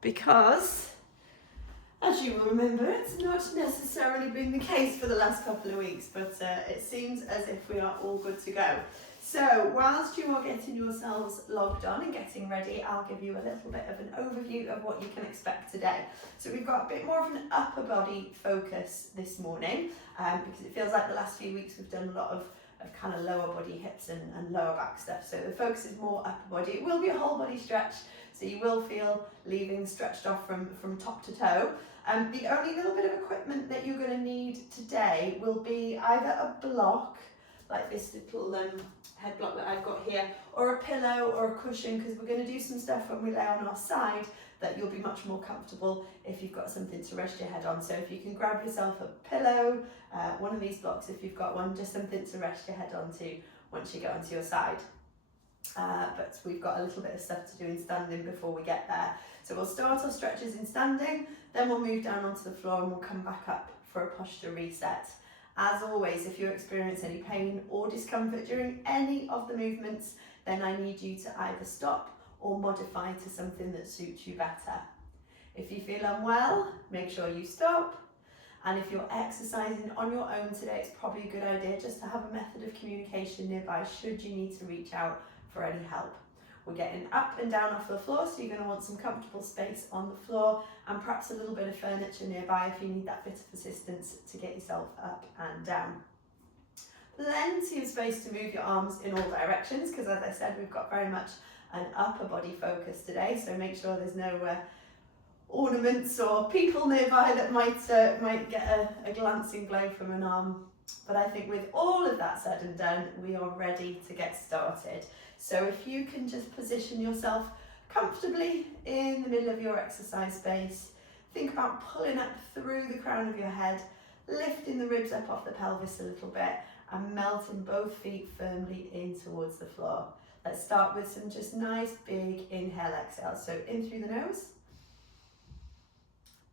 because, as you will remember, it's not necessarily been the case for the last couple of weeks, but it seems as if we are all good to go. So whilst you are getting yourselves logged on and getting ready, I'll give you a little bit of an overview of what you can expect today. So we've got a bit more of an upper body focus this morning, because it feels like the last few weeks we've done a lot of kind of lower body, hips and lower back stuff. So the focus is more upper body. It will be a whole body stretch, so you will feel leaving stretched off from top to toe. The only little bit of equipment that you're going to need today will be either a block, like this little head block that I've got here, or a pillow or a cushion, because we're going to do some stuff when we lay on our side that you'll be much more comfortable if you've got something to rest your head on. So if you can grab yourself a pillow, one of these blocks if you've got one, just something to rest your head onto once you get onto your side. But we've got a little bit of stuff to do in standing before we get there. So we'll start our stretches in standing, then we'll move down onto the floor and we'll come back up for a posture reset. As always, if you experience any pain or discomfort during any of the movements, then I need you to either stop or modify to something that suits you better. If you feel unwell, make sure you stop. And if you're exercising on your own today, it's probably a good idea just to have a method of communication nearby should you need to reach out for any help. We're getting up and down off the floor, so you're going to want some comfortable space on the floor and perhaps a little bit of furniture nearby if you need that bit of assistance to get yourself up and down. Plenty of space to move your arms in all directions, because as I said, we've got very much an upper body focus today, so make sure there's no ornaments or people nearby that might get a glancing blow from an arm. But I think with all of that said and done, we are ready to get started. So if you can just position yourself comfortably in the middle of your exercise space, think about pulling up through the crown of your head, lifting the ribs up off the pelvis a little bit and melting both feet firmly in towards the floor. Let's start with some just nice big inhale, exhale. So in through the nose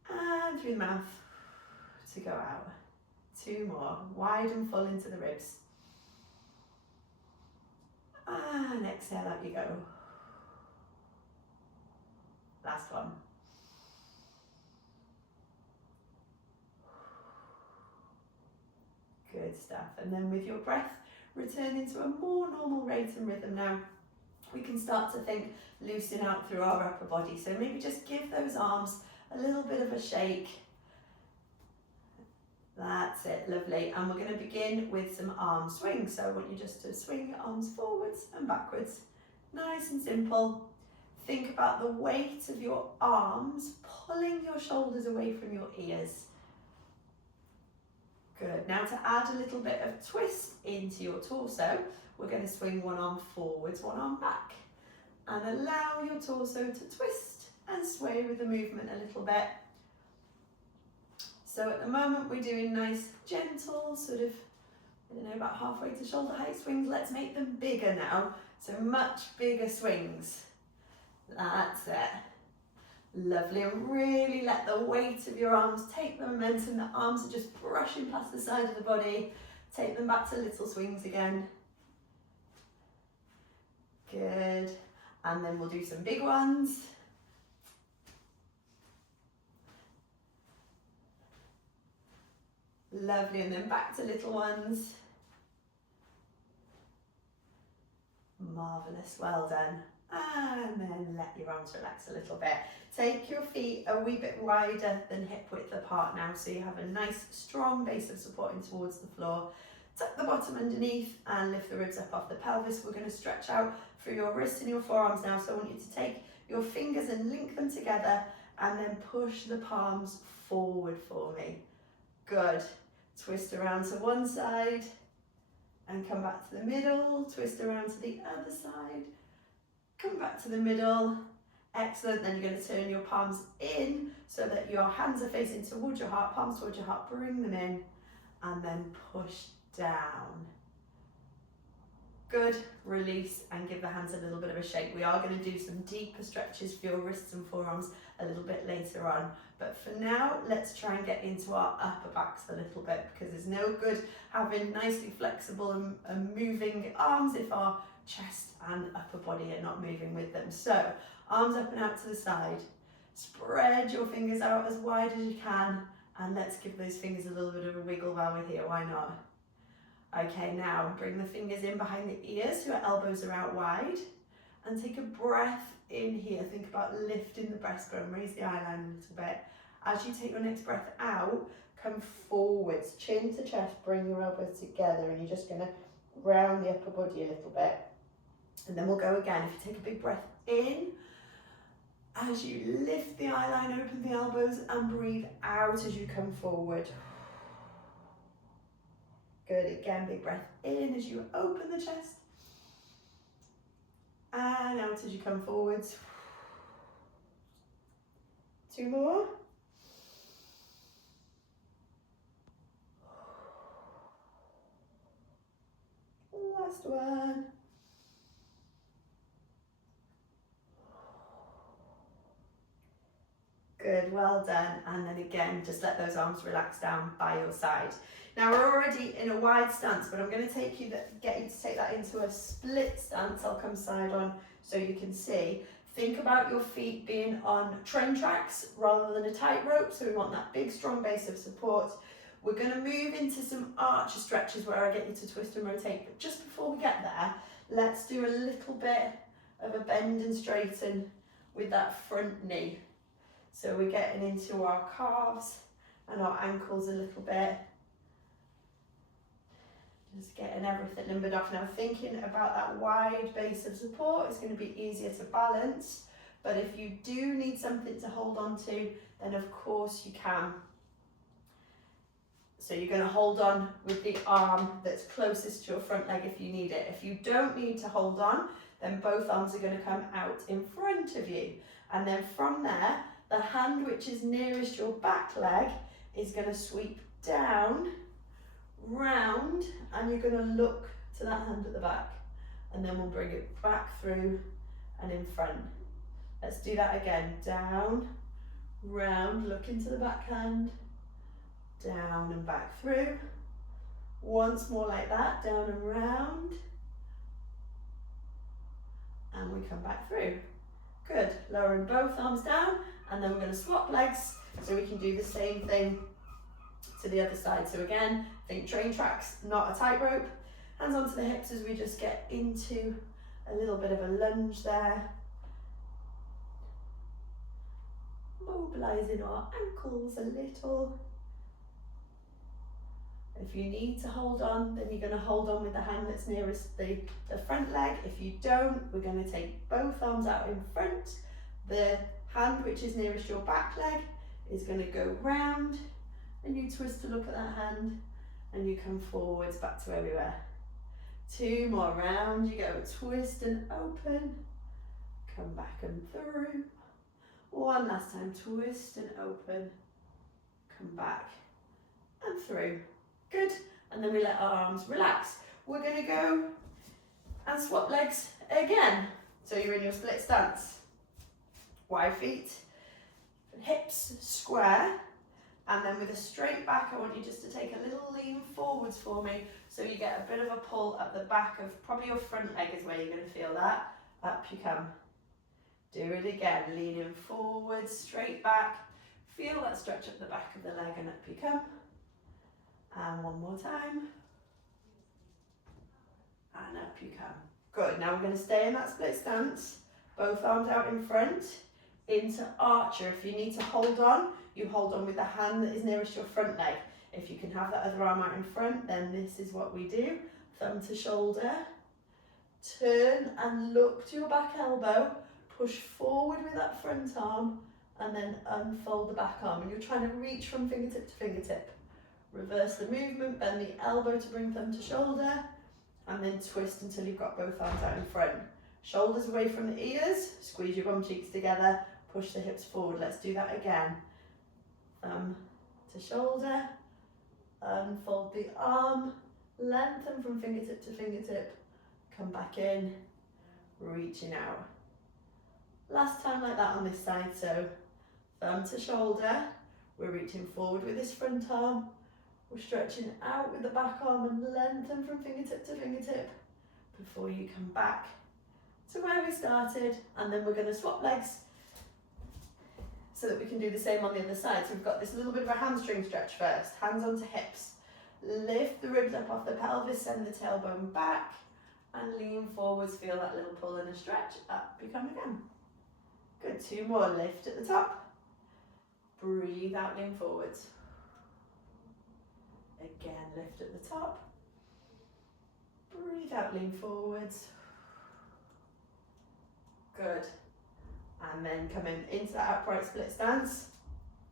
and through the mouth to go out. 2 more, wide and full into the ribs. And exhale, out you go. Last one. Good stuff. And then with your breath, return into a more normal rate and rhythm now. We can start to think loosen out through our upper body. So maybe just give those arms a little bit of a shake. That's it, lovely. And we're going to begin with some arm swings. So I want you just to swing your arms forwards and backwards. Nice and simple. Think about the weight of your arms pulling your shoulders away from your ears. Good. Now to add a little bit of twist into your torso, we're going to swing one arm forwards, one arm back. And allow your torso to twist and sway with the movement a little bit. So at the moment we're doing nice, gentle, sort of, I don't know, about halfway to shoulder height swings. Let's make them bigger now. So much bigger swings. That's it. Lovely. And really let the weight of your arms take the momentum. The arms are just brushing past the side of the body. Take them back to little swings again. Good. And then we'll do some big ones. Lovely, and then back to little ones. Marvellous, well done. And then let your arms relax a little bit. Take your feet a wee bit wider than hip width apart now, so you have a nice strong base of supporting towards the floor. Tuck the bottom underneath and lift the ribs up off the pelvis. We're going to stretch out through your wrists and your forearms now, so I want you to take your fingers and link them together and then push the palms forward for me. Good. Twist around to one side and come back to the middle. Twist around to the other side. Come back to the middle. Excellent. Then you're going to turn your palms in so that your hands are facing towards your heart, palms towards your heart. Bring them in and then push down. Good. Release and give the hands a little bit of a shake. We are going to do some deeper stretches for your wrists and forearms a little bit later on. But for now, let's try and get into our upper backs a little bit, because there's no good having nicely flexible and moving arms if our chest and upper body are not moving with them. So arms up and out to the side. Spread your fingers out as wide as you can, and let's give those fingers a little bit of a wiggle while we're here, why not? Okay, now bring the fingers in behind the ears so your elbows are out wide, and take a breath in here. Think about lifting the breastbone, raise the eyeline a little bit. As you take your next breath out, come forwards, chin to chest, bring your elbows together, and you're just gonna round the upper body a little bit. And then we'll go again. If you take a big breath in, as you lift the eyeline, open the elbows, and breathe out as you come forward. Good, again, big breath in as you open the chest. And out as you come forwards. 2 more. Last one. Good, well done. And then again, just let those arms relax down by your side. Now we're already in a wide stance, but I'm going to get you to take that into a split stance. I'll come side on so you can see. Think about your feet being on train tracks rather than a tightrope. So we want that big, strong base of support. We're going to move into some archer stretches where I get you to twist and rotate. But just before we get there, let's do a little bit of a bend and straighten with that front knee. So we're getting into our calves and our ankles a little bit. Just getting everything limbered off. Now thinking about that wide base of support, it's going to be easier to balance. But if you do need something to hold on to, then of course you can. So you're going to hold on with the arm that's closest to your front leg if you need it. If you don't need to hold on, then both arms are going to come out in front of you. And then from there, the hand which is nearest your back leg is going to sweep down, round, and you're going to look to that hand at the back. And then we'll bring it back through and in front. Let's do that again. Down, round, look into the back hand, down and back through. Once more like that, down and round. And we come back through. Good, lowering both arms down, and then we're going to swap legs so we can do the same thing to the other side. So again, think train tracks, not a tightrope. Hands onto the hips as we just get into a little bit of a lunge there. Mobilising our ankles a little. If you need to hold on, then you're going to hold on with the hand that's nearest the front leg. If you don't, we're going to take both arms out in front. The hand which is nearest your back leg is going to go round, and you twist to look at that hand, and you come forwards back to where we were. 2 more, round you go, twist and open, come back and through. 1 last time, twist and open, come back and through. Good, and then we let our arms relax. We're going to go and swap legs again. So you're in your split stance. Wide feet, hips square, and then with a straight back, I want you just to take a little lean forwards for me, so you get a bit of a pull at the back of, probably your front leg is where you're going to feel that. Up you come. Do it again, leaning forwards, straight back. Feel that stretch up the back of the leg, and up you come. And 1 more time. And up you come. Good, now we're going to stay in that split stance. Both arms out in front, into archer. If you need to hold on, you hold on with the hand that is nearest your front leg. If you can have that other arm out in front, then this is what we do. Thumb to shoulder. Turn and look to your back elbow. Push forward with that front arm, and then unfold the back arm. And you're trying to reach from fingertip to fingertip. Reverse the movement, bend the elbow to bring thumb to shoulder, and then twist until you've got both arms out in front. Shoulders away from the ears, squeeze your bum cheeks together, push the hips forward. Let's do that again. Thumb to shoulder, unfold the arm, lengthen from fingertip to fingertip, come back in, reaching out. Last time like that on this side, so thumb to shoulder, we're reaching forward with this front arm, we're stretching out with the back arm and lengthen from fingertip to fingertip before you come back to where we started, and then we're going to swap legs. so that we can do the same on the other side. So we've got this little bit of a hamstring stretch first, hands onto hips. Lift the ribs up off the pelvis, send the tailbone back, and lean forwards. Feel that little pull and a stretch. Up you come again. Good, 2 more. Lift at the top. Breathe out, lean forwards. Again, lift at the top. Breathe out, lean forwards. Good. And then come into that upright split stance,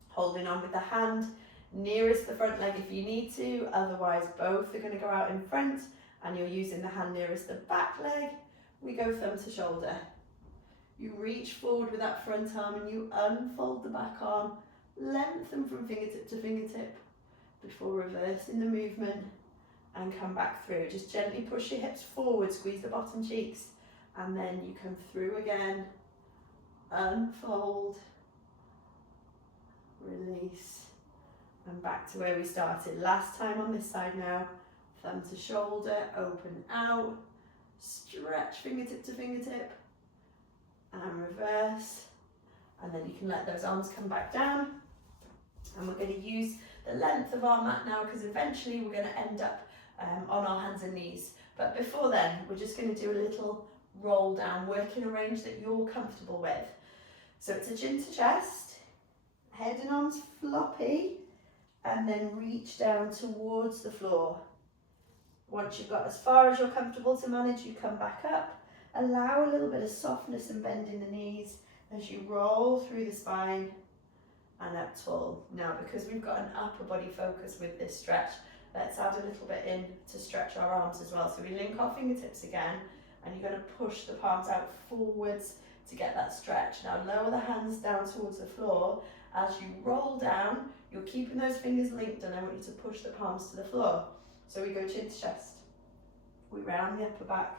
holding on with the hand nearest the front leg if you need to, otherwise both are going to go out in front and you're using the hand nearest the back leg. We go thumb to shoulder. You reach forward with that front arm and you unfold the back arm, lengthen from fingertip to fingertip before reversing the movement and come back through. Just gently push your hips forward, squeeze the bottom cheeks, and then you come through again, unfold, release, and back to where we started. Last time on this side now, thumb to shoulder, open out, stretch fingertip to fingertip, and reverse. And then you can let those arms come back down. And we're going to use the length of our mat now, because eventually we're going to end up on our hands and knees. But before then, we're just going to do a little roll down, work in a range that you're comfortable with. So it's a chin to chest, head and arms floppy, and then reach down towards the floor. Once you've got as far as you're comfortable to manage, you come back up. Allow a little bit of softness and bend in the knees as you roll through the spine and up tall. Now, because we've got an upper body focus with this stretch, let's add a little bit in to stretch our arms as well. So we link our fingertips again, and you're going to push the palms out forwards to get that stretch. Now lower the hands down towards the floor. As you roll down, you're keeping those fingers linked, and I want you to push the palms to the floor. So we go chin to chest. We round the upper back.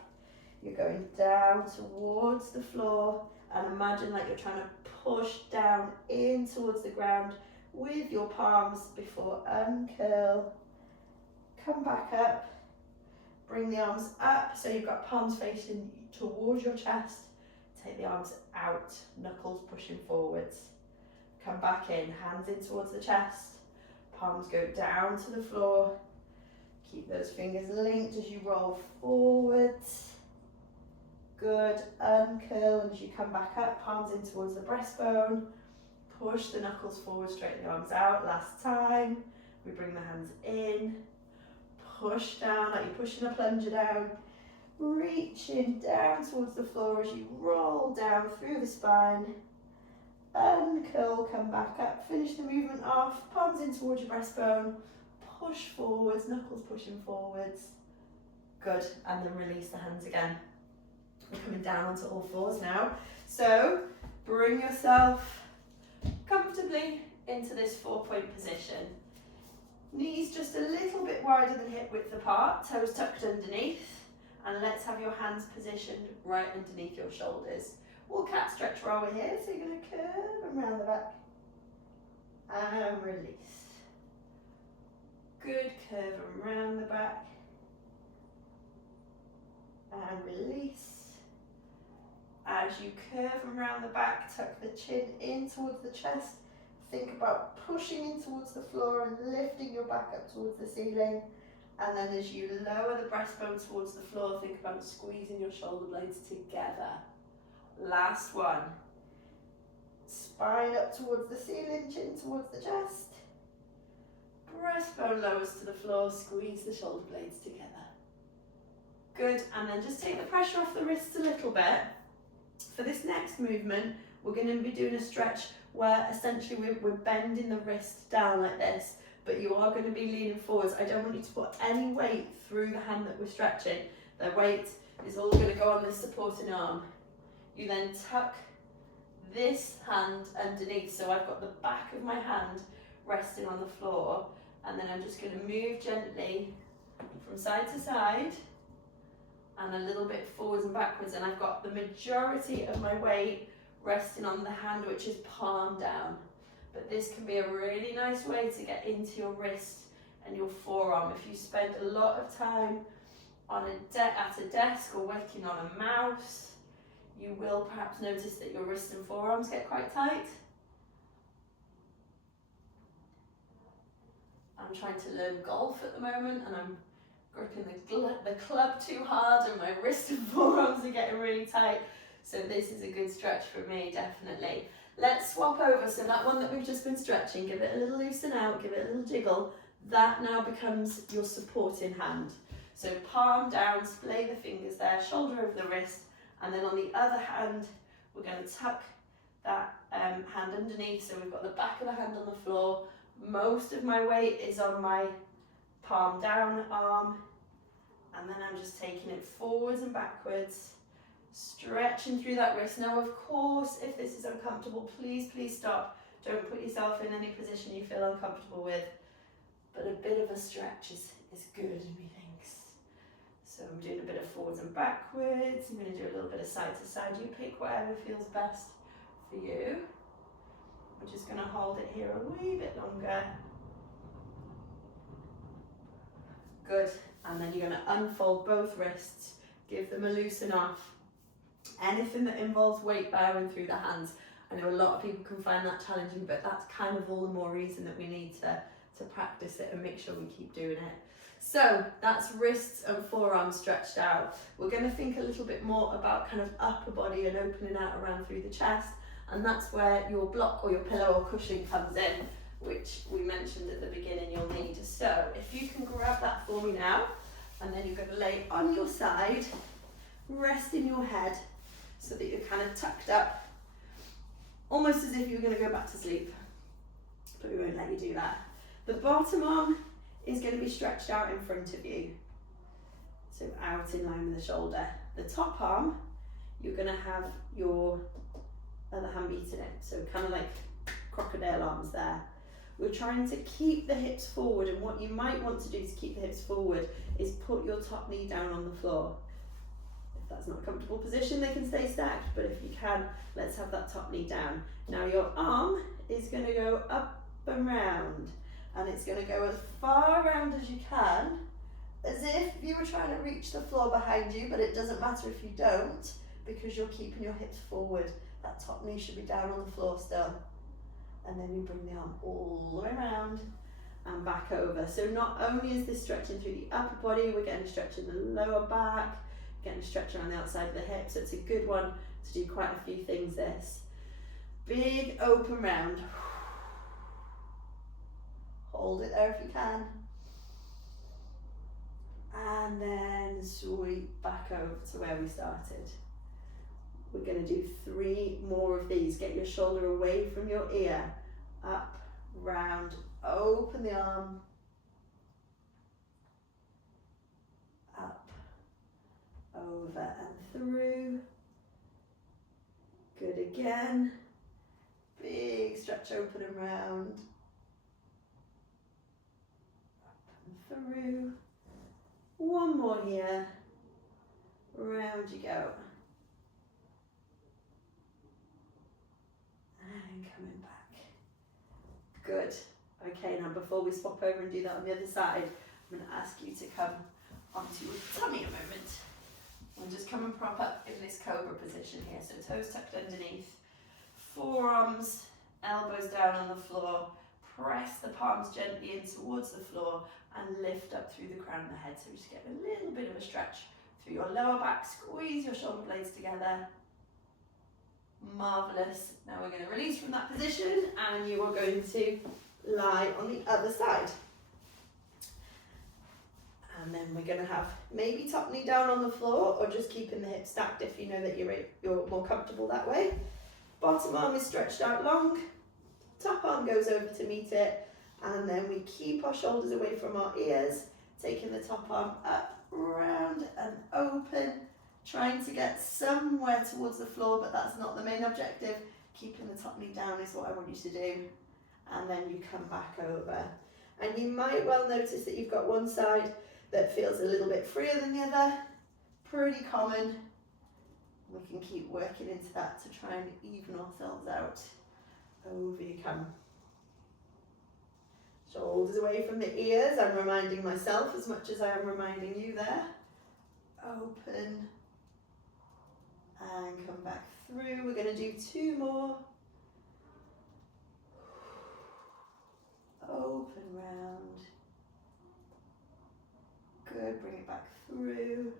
You're going down towards the floor, and imagine like you're trying to push down in towards the ground with your palms before uncurl. Come back up. Bring the arms up so you've got palms facing towards your chest. Take the arms out, knuckles pushing forwards. Come back in, hands in towards the chest. Palms go down to the floor. Keep those fingers linked as you roll forwards. Good, uncurl, and as you come back up, palms in towards the breastbone. Push the knuckles forward, straighten the arms out. Last time, we bring the hands in. Push down like you're pushing a plunger down. Reaching down towards the floor as you roll down through the spine. Uncurl, come back up, finish the movement off. Palms in towards your breastbone. Push forwards, knuckles pushing forwards. Good, and then release the hands again. We're coming down onto all fours now. So bring yourself comfortably into this 4-point position. Knees just a little bit wider than hip width apart, toes tucked underneath, and let's have your hands positioned right underneath your shoulders. We'll cat stretch while we're here, so you're going to curve around the back and release. Good, curve around the back and release. As you curve around the back, tuck the chin in towards the chest. Think about pushing in towards the floor and lifting your back up towards the ceiling. And then as you lower the breastbone towards the floor, think about squeezing your shoulder blades together. Last one. Spine up towards the ceiling, chin towards the chest. Breastbone lowers to the floor, squeeze the shoulder blades together. Good, and then just take the pressure off the wrists a little bit. For this next movement, we're going to be doing a stretch where essentially we're bending the wrist down like this, but you are going to be leaning forwards. I don't want you to put any weight through the hand that we're stretching. The weight is all going to go on this supporting arm. You then tuck this hand underneath, so I've got the back of my hand resting on the floor, and then I'm just going to move gently from side to side and a little bit forwards and backwards, and I've got the majority of my weight resting on the hand, which is palm down. But this can be a really nice way to get into your wrist and your forearm. If you spend a lot of time on at a desk or working on a mouse, you will perhaps notice that your wrists and forearms get quite tight. I'm trying to learn golf at the moment, and I'm gripping the club too hard, and my wrist and forearms are getting really tight. So this is a good stretch for me, definitely. Let's swap over. So that one that we've just been stretching, give it a little loosen out, give it a little jiggle. That now becomes your supporting hand. So palm down, splay the fingers there, shoulder over the wrist, and then on the other hand, we're going to tuck that hand underneath. So we've got the back of the hand on the floor. Most of my weight is on my palm down arm, and then I'm just taking it forwards and backwards, stretching through that wrist. Now, of course, if this is uncomfortable, please stop. Don't put yourself in any position you feel uncomfortable with, but a bit of a stretch is good, methinks. So I'm doing a bit of forwards and backwards. I'm going to do a little bit of side to side. You pick whatever feels best for you. We're just going to hold it here a wee bit longer. Good. And then you're going to unfold both wrists, give them a loosen off. Anything that involves weight bearing through the hands, I know a lot of people can find that challenging, but that's kind of all the more reason that we need to practice it and make sure we keep doing it. So that's wrists and forearms stretched out. We're going to think a little bit more about kind of upper body and opening out around through the chest, and that's where your block or your pillow or cushion comes in, which we mentioned at the beginning you'll need. So if you can grab that for me now, and then you're going to lay on your side, resting your head so that you're kind of tucked up, almost as if you were going to go back to sleep, but we won't let you do that. The bottom arm is going to be stretched out in front of you, so out in line with the shoulder. The top arm, you're going to have your other hand beating it, so kind of like crocodile arms there. We're trying to keep the hips forward, and what you might want to do to keep the hips forward is put your top knee down on the floor. If that's not a comfortable position, they can stay stacked, but if you can, let's have that top knee down. Now your arm is going to go up and round, and it's going to go as far around as you can, as if you were trying to reach the floor behind you, but it doesn't matter if you don't, because you're keeping your hips forward. That top knee should be down on the floor still. And then we bring the arm all the way around and back over. So not only is this stretching through the upper body, we're getting a stretch in the lower back, getting a stretch around the outside of the hips. So it's a good one to do quite a few things this. Big open round. Hold it there if you can. And then sweep back over to where we started. We're going to do 3 more of these. Get your shoulder away from your ear. Up, round, open the arm. Up, over and through. Good again. Big stretch open and round. Up and through. One more here. Round you go. And coming back. Good. Okay, now before we swap over and do that on the other side, I'm going to ask you to come onto your tummy a moment. And just come and prop up in this cobra position here. So toes tucked underneath, forearms, elbows down on the floor. Press the palms gently in towards the floor and lift up through the crown of the head. So just get a little bit of a stretch through your lower back. Squeeze your shoulder blades together. Marvellous. Now we're going to release from that position, and you are going to lie on the other side. And then we're going to have maybe top knee down on the floor, or just keeping the hips stacked if you know that you're more comfortable that way. Bottom arm is stretched out long, top arm goes over to meet it, and then we keep our shoulders away from our ears, taking the top arm up, round and open, trying to get somewhere towards the floor, but that's not the main objective. Keeping the top knee down is what I want you to do. And then you come back over. And you might well notice that you've got one side that feels a little bit freer than the other. Pretty common. We can keep working into that to try and even ourselves out. Over you come. Shoulders away from the ears. I'm reminding myself as much as I am reminding you there. Open. And come back through. We're going to do 2 more. Open round. Good, bring it back through.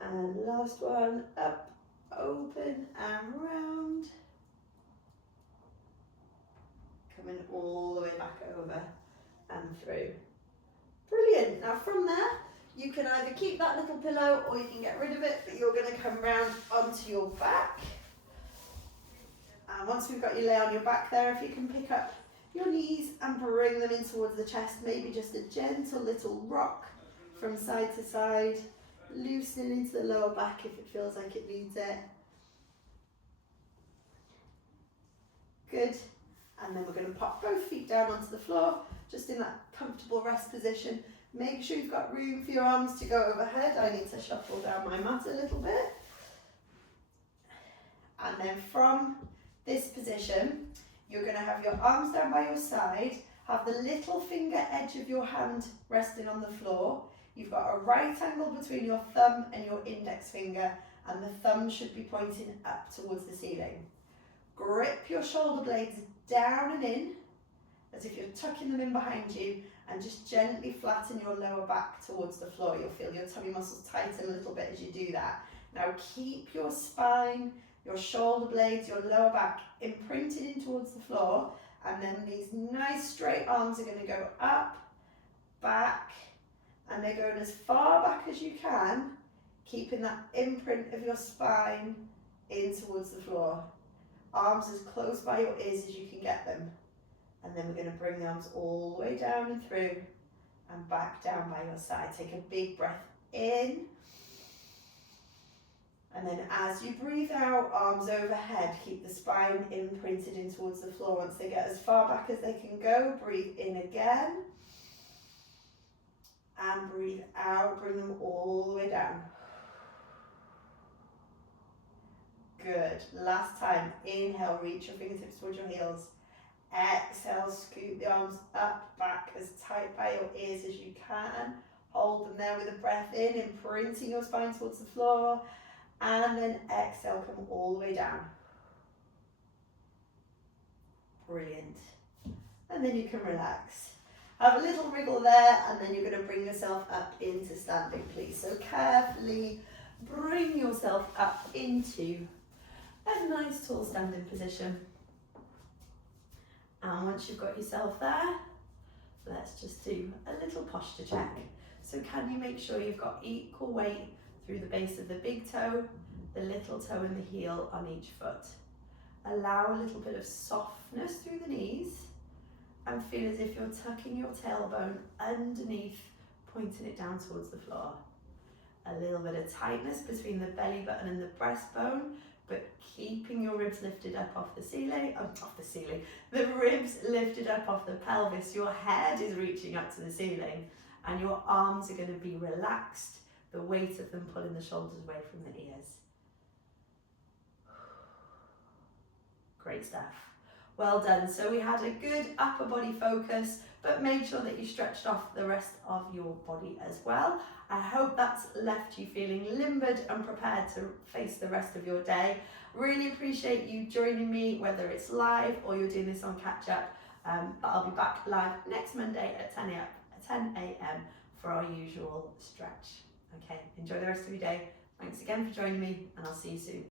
And last one, up, open and round. Coming all the way back over and through. Brilliant. Now from there, you can either keep that little pillow or you can get rid of it, but you're going to come round onto your back. And once we've got you lay on your back there, if you can pick up your knees and bring them in towards the chest, maybe just a gentle little rock from side to side, loosening into the lower back if it feels like it needs it. Good. And then we're going to pop both feet down onto the floor, just in that comfortable rest position. Make sure you've got room for your arms to go overhead. I need to shuffle down my mat a little bit. And then from this position, you're going to have your arms down by your side, have the little finger edge of your hand resting on the floor. You've got a right angle between your thumb and your index finger, and the thumb should be pointing up towards the ceiling. Grip your shoulder blades down and in, as if you're tucking them in behind you, and just gently flatten your lower back towards the floor. You'll feel your tummy muscles tighten a little bit as you do that. Now keep your spine, your shoulder blades, your lower back imprinted in towards the floor, and then these nice straight arms are going to go up, back, and they're going as far back as you can, keeping that imprint of your spine in towards the floor. Arms as close by your ears as you can get them. And then we're going to bring the arms all the way down and through and back down by your side. Take a big breath in. And then as you breathe out, arms overhead, keep the spine imprinted in towards the floor. Once they get as far back as they can go, breathe in again. And breathe out, bring them all the way down. Good. Last time. Inhale, reach your fingertips towards your heels. Exhale, scoop the arms up, back, as tight by your ears as you can. Hold them there with a breath in, imprinting your spine towards the floor. And then exhale, come all the way down. Brilliant. And then you can relax. Have a little wriggle there, and then you're going to bring yourself up into standing, please. So carefully bring yourself up into a nice tall standing position. And once you've got yourself there, let's just do a little posture check. So can you make sure you've got equal weight through the base of the big toe, the little toe and the heel on each foot. Allow a little bit of softness through the knees and feel as if you're tucking your tailbone underneath, pointing it down towards the floor. A little bit of tightness between the belly button and the breastbone, but keeping your ribs lifted up off the ceiling, the ribs lifted up off the pelvis. Your head is reaching up to the ceiling and your arms are going to be relaxed, the weight of them pulling the shoulders away from the ears. Great stuff. Well done. So we had a good upper body focus, but made sure that you stretched off the rest of your body as well. I hope that's left you feeling limbered and prepared to face the rest of your day. Really appreciate you joining me, whether it's live or you're doing this on catch up. But I'll be back live next Monday at 10 a.m. for our usual stretch. Okay, enjoy the rest of your day. Thanks again for joining me, and I'll see you soon.